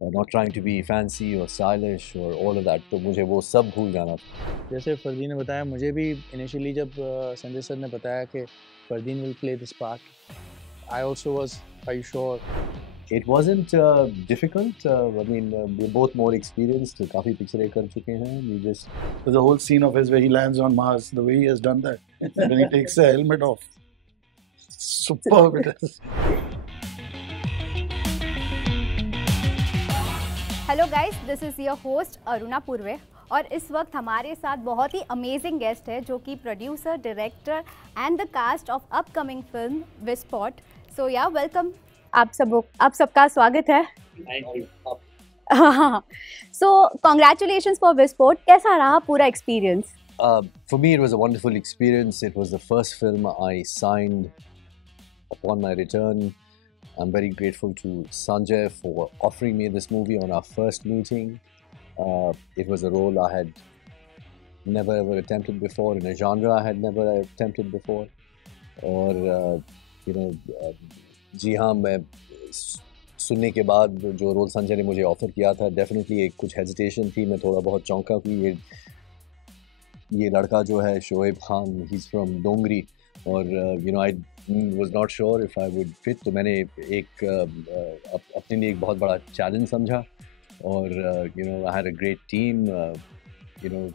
not trying to be fancy or stylish or all of that. तो मुझे वो सब भूल जाना था. जैसे फरदीन ने बताया, मुझे भी इनिशियली जब संजय सर ने बताया कि Fardeen will play this part, I also was, are you sure? It wasn't difficult. I mean, we're both more experienced. काफी पिक्चरें कर चुके हैं. We just There's a whole scene of his where he lands on Mars, the way he has done that, when he takes the helmet off. Superb it is. Hello guys, this is your host Aruna Purve और इस वक्त हमारे साथ बहुत ही amazing guest है जो कि producer, director and the cast of upcoming film Visfot. So या वेलकम. आप सबका स्वागत है. Thank you. So congratulations for विस्फोट. कैसा रहा पूरा experience? For me, it was a wonderful experience. It was the first film I signed upon my return. I'm very grateful to Sanjay for offering me this movie on our first meeting. It was a role I had never ever attempted before, in a genre I had never attempted before. और जी हाँ, मैं सुनने के बाद जो role Sanjay ने मुझे offer किया था, डेफिनेटली एक कुछ हेजिटेशन थी. मैं थोड़ा बहुत चौंका कि ये लड़का जो है Shoaib Khan, he is from Dongri, और I was not sure if I would fit. तो मैंने एक अपने लिए एक बहुत बड़ा चैलेंज समझा. और I had a great team, in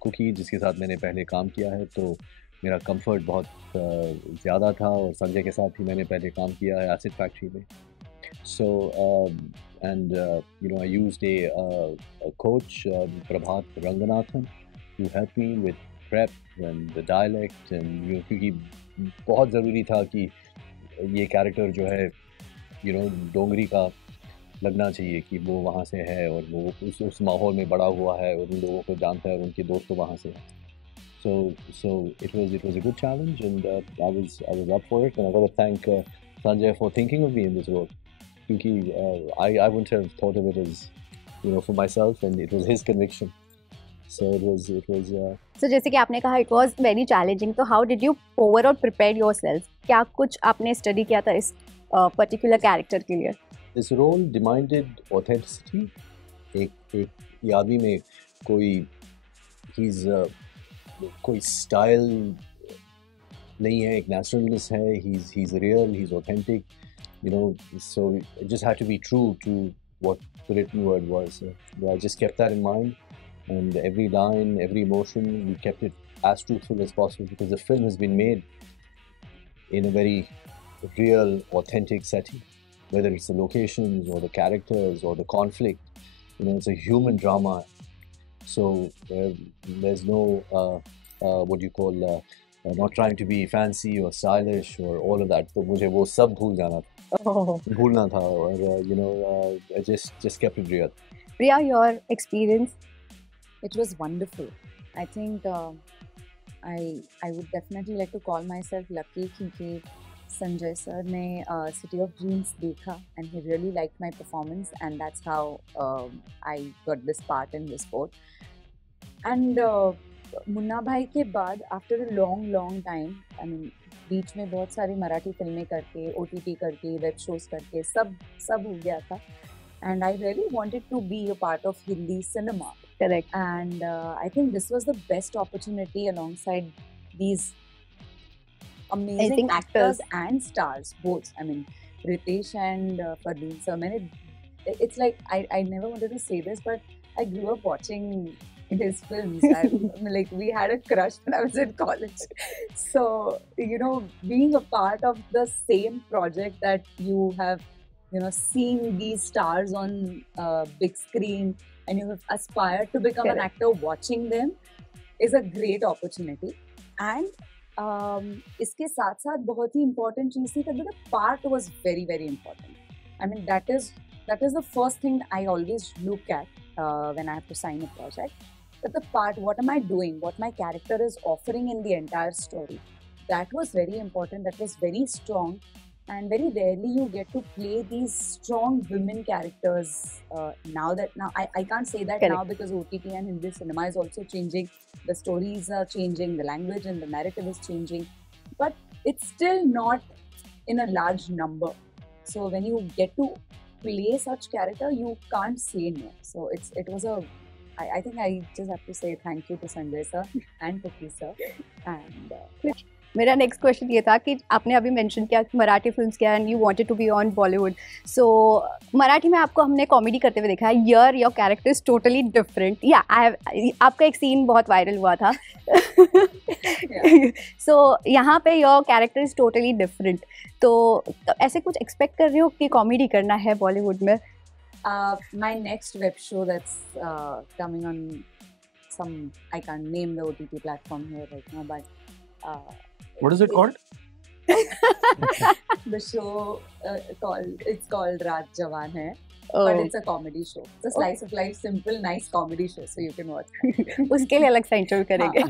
कुकी, जिसके साथ मैंने पहले काम किया है, तो मेरा कंफर्ट बहुत ज़्यादा था. और संजय के साथ भी मैंने पहले काम किया है एसिड फैक्ट्री में. So I used a coach, Prabhat Ranganathan, to help me with prep and the dialect, and क्योंकि बहुत ज़रूरी था कि ये कैरेक्टर जो है डोंगरी का लगना चाहिए कि वो वहाँ से है और वो उस माहौल में बड़ा हुआ है और उन लोगों को जानता है और उनके दोस्त तो वहाँ से हैं. So it was a good challenge, and I was up for it, and I got to thank Sanjay for thinking of me in this role. क्योंकि I wouldn't have thought of it as for myself, and it was his conviction. So it was. So जैसे कि आपने कहा, it was very challenging. तो how did you overall prepare yourself? क्या कुछ आपने study किया था इस पर्टिकुलर कैरेक्टर के लिए? This role demanded authenticity. एक यावी में कोई स्टाइल नहीं है, एक नेचुरलनेस है. He's real, he's authentic. So it just had to be true to what the written word was. I just kept that in mind, and every line, every emotion, we kept it as truthful as possible, because the film has been made in a very real, authentic setting. Whether it's the locations or the characters or the conflict, it's a human drama. So there's no what do you call not trying to be fancy or stylish or all of that. तो मुझे वो सब भूलना था और I just kept it real. Priya, your experience? It was wonderful. I think I would definitely like to call myself lucky क्योंकि Sanjay sir ने City of Dreams देखा and he really liked my performance, and that's how I got this part in this sport. And Munna भाई के बाद after a long time, I mean बीच में बहुत सारी मराठी फिल्में करके, OTT करके, वेब शोज करके सब हो गया था, and I really wanted to be a part of Hindi cinema. Correct. And I think this was the best opportunity alongside these amazing actors and stars, both. I mean, Ritesh and Fardeen sir. It's like I never wanted to say this, but I grew up watching his films. Like we had a crush when I was in college. So being a part of the same project that you have, seen these stars on big screen, and you have aspired to become an actor watching them, is a great opportunity. And इसके साथ साथ बहुत ही important चीज़ थी that the part was very very important. I mean that is the first thing I always look at when I have to sign a project. That the part, what am I doing, what my character is offering in the entire story, that was very important, that was very strong. And very rarely you get to play these strong women characters now I can't say that. Correct. Now because OTT and Hindi cinema is also changing, the stories are changing, the language and the narrative is changing, but it's still not in a large number. So when you get to play such character, you can't say no. So it was a. I think I just have to say thank you to Sanjay sir and Cookie sir. And मेरा next question ये था कि आपने अभी mention किया Marathi films क्या and you wanted to be on Bollywood. So Marathi में आपको हमने कॉमेडी करते हुए देखा है. Your character is totally different. या आपका एक सीन बहुत वायरल हुआ था. सो यहाँ पे your character is totally different. तो ऐसे कुछ एक्सपेक्ट कर रहे हो कि कॉमेडी करना है बॉलीवुड में? My next web show that's coming on some, I can't name the OTT platform here right now, but What is it called? the show it's called Raat Jawan Hai, Oh. but it's a comedy show. It's a slice of life, simple, nice comedy show, so you can watch. उसके लिए अलग सा interview करेंगे.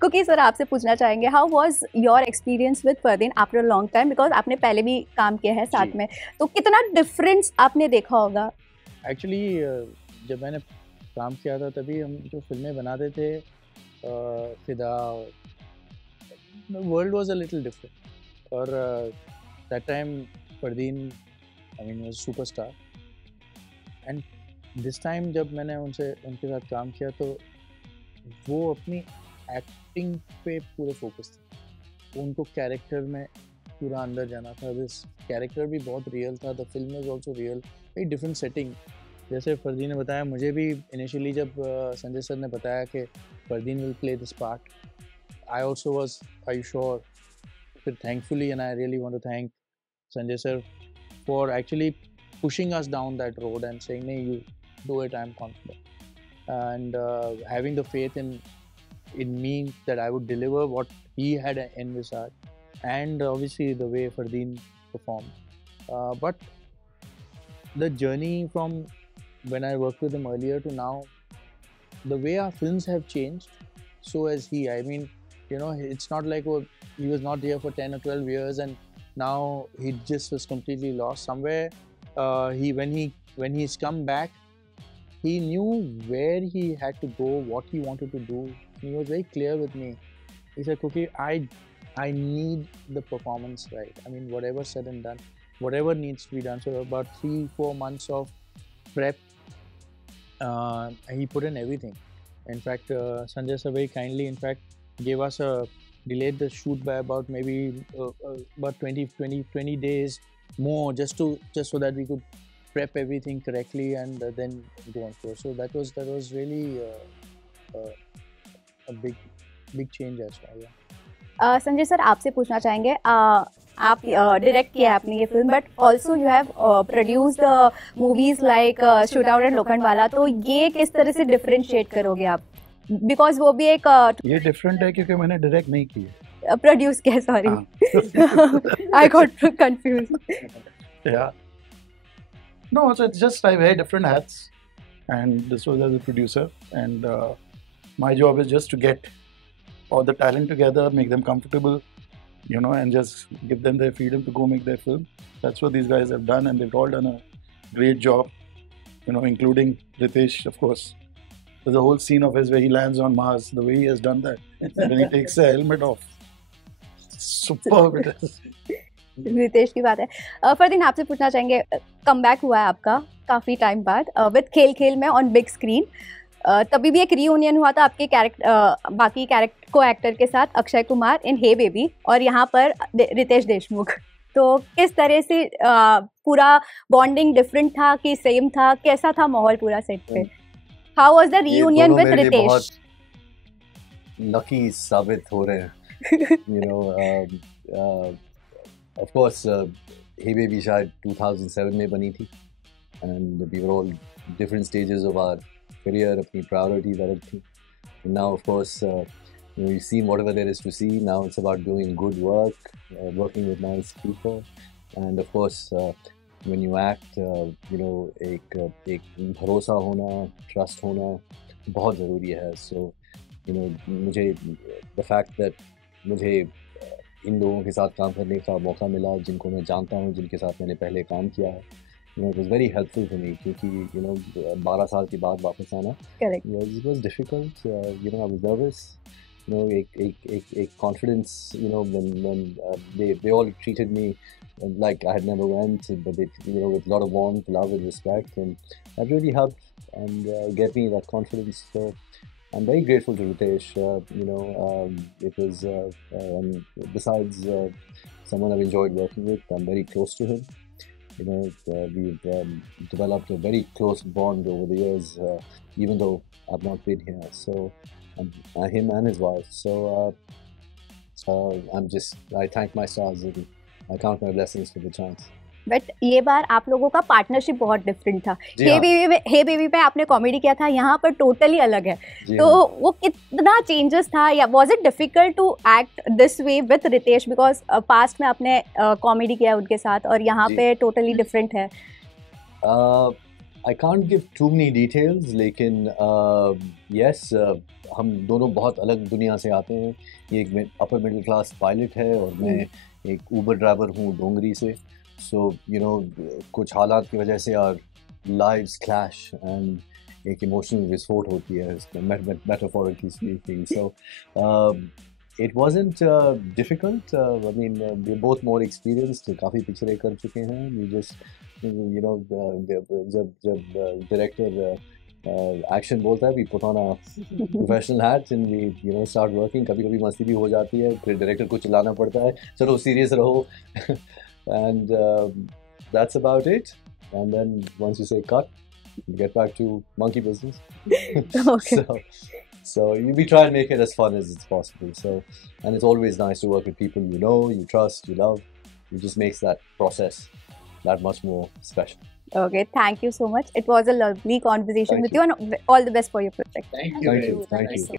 Cookie sir आपसे पूछना चाहेंगे, how was your experience with Fardeen after a long time, because आपने पहले भी काम किया है साथ में, तो कितना डिफरेंस आपने देखा होगा? एक्चुअली जब मैंने काम किया था तभी हम जो फिल्में बनाते थे, फिदा, the world was a little different. और that time Fardeen, I mean, was superstar. And this time जब मैंने उनके साथ काम किया तो वो अपनी एक्टिंग पे पूरे फोकस थे. उनको कैरेक्टर में पूरा अंदर जाना था. दिस कैरेक्टर भी बहुत रियल था. The film is also real. Very different setting. जैसे फरदीन ने बताया, मुझे भी इनिशियली जब संजय सर ने बताया कि Fardeen will play this part, I also was, are you sure? But thankfully, and I really want to thank Sanjay sir for actually pushing us down that road and saying, "Nee, you do it. I'm confident." And having the faith in me that I would deliver what he had envisaged, and obviously the way Fardeen performed. But the journey from when I worked with him earlier to now, the way our films have changed, so has he. I mean, you know, it's not like he was not here for 10 or 12 years and now he just was completely lost. Somewhere when he's come back, he knew where he had to go, what he wanted to do. He was very clear with me. He said, Cookie, I need the performance right. I mean, whatever said and done, whatever needs to be done. So about 3-4 months of prep, he put in everything. In fact, Sanjay sir very kindly, in fact, gave us delayed the shoot by about maybe about 20 days more just so that we could prep everything correctly and then go on tour. So that was really a big change as well. Yeah. Sanjay sir आपसे पूछना चाहेंगे, आप direct किया है आपने ये film, but also you have produced movies like shoot out and Lokhandwala, तो ये किस तरह से डिफरेंशिएट करोगे आप? बिकॉज वो भी एक ये डिफरेंट है क्योंकि मैंने डायरेक्ट नहीं किया, प्रोड्यूस किया. Sorry, I got confused. Yeah. No, so it's just I wear different hats, and this was as a producer, and my job is just to get all the talent together, make them comfortable, you know, and just give them their freedom to go make their film. That's what these guys have done, and they've all done a great job, you know, including Ritesh, of course. There's a whole scene of his where he lands on Mars. The way he has done that, when he takes the helmet off, superb it is. Riteish की बात है. फरदीन आपसे पूछना चाहेंगे, come back हुआ है आपका काफ़ी टाइम बाद विद खेल खेल में ऑन बिग स्क्रीन. तभी भी एक रीयूनियन हुआ था आपके बाकी कैरेक्टर को एक्टर के साथ, अक्षय कुमार इन हे बेबी, और यहाँ पर रितेश देशमुख. तो किस तरह से पूरा बॉन्डिंग डिफरेंट था कि सेम था? कैसा था माहौल पूरा सेट पे? How was the reunion with Riteish? Lucky साबित हो रहे हैं, you know. Of course, Hey Baby शायद 2007 में बनी थी, and we were all different stages of our career, अपनी priorities अलग थी. And now, of course, you know, you've seen whatever there is to see. Now it's about doing good work, working with nice people, and of course, when you act, you know, एक भरोसा होना, trust होना बहुत ज़रूरी है. So, you know, मुझे the fact that मुझे इन लोगों के साथ काम करने का मौका मिला जिनको मैं जानता हूँ, जिनके साथ मैंने पहले काम किया है, you know, it was very helpful for me, क्योंकि you know 12 साल के बाद वापस आना, Correct. it was difficult. You know, I was nervous, you know, a confidence, you know, when they all treated me like I had never went, but they, you know, with a lot of warmth, love, and respect, and that really helped and gave me that confidence. So I'm very grateful to Ritesh. You know, it was besides someone I've enjoyed working with, I'm very close to him. You know, we've developed a very close bond over the years, even though I've not been here. So, him and his wife. So, I thank my stars and I count my blessings for the chance. But ये बार आप लोगों का partnership बहुत different था. हे baby पे आपने comedy किया था, यहाँ पर टोटली अलग है. तो वो कितना चेंजेस था, या was it difficult to act this way with Riteish, because past में आपने कॉमेडी किया उनके साथ और यहाँ पे टोटली डिफरेंट है. I can't give too many details, लेकिन यस, हम दोनों बहुत अलग दुनिया से आते हैं. ये एक अपर मिडिल क्लास पायलट है और मैं एक ऊबर ड्राइवर हूँ डोंगरी से. So, you know, कुछ हालात की वजह से our lives clash and एक emotional विस्फोट होती है, metaphorically speaking. So, it wasn't difficult. I mean, we're both more experienced. काफ़ी पिक्चरें कर चुके हैं. We just, you know, जब director action बोलता है, we put on a professional hat and we, you know, start working. कभी-कभी मस्ती भी हो जाती है, फिर director को चिल्लाना पड़ता है, चलो serious रहो. And that's about it. And then once you say cut, you get back to monkey business. Okay. So we try and make it as fun as it's possible. So, and it's always nice to work with people you know, you trust, you love. It just makes that process that much more special. Okay, thank you so much. It was a lovely conversation with you, and all the best for your project. Thank you. Thank you.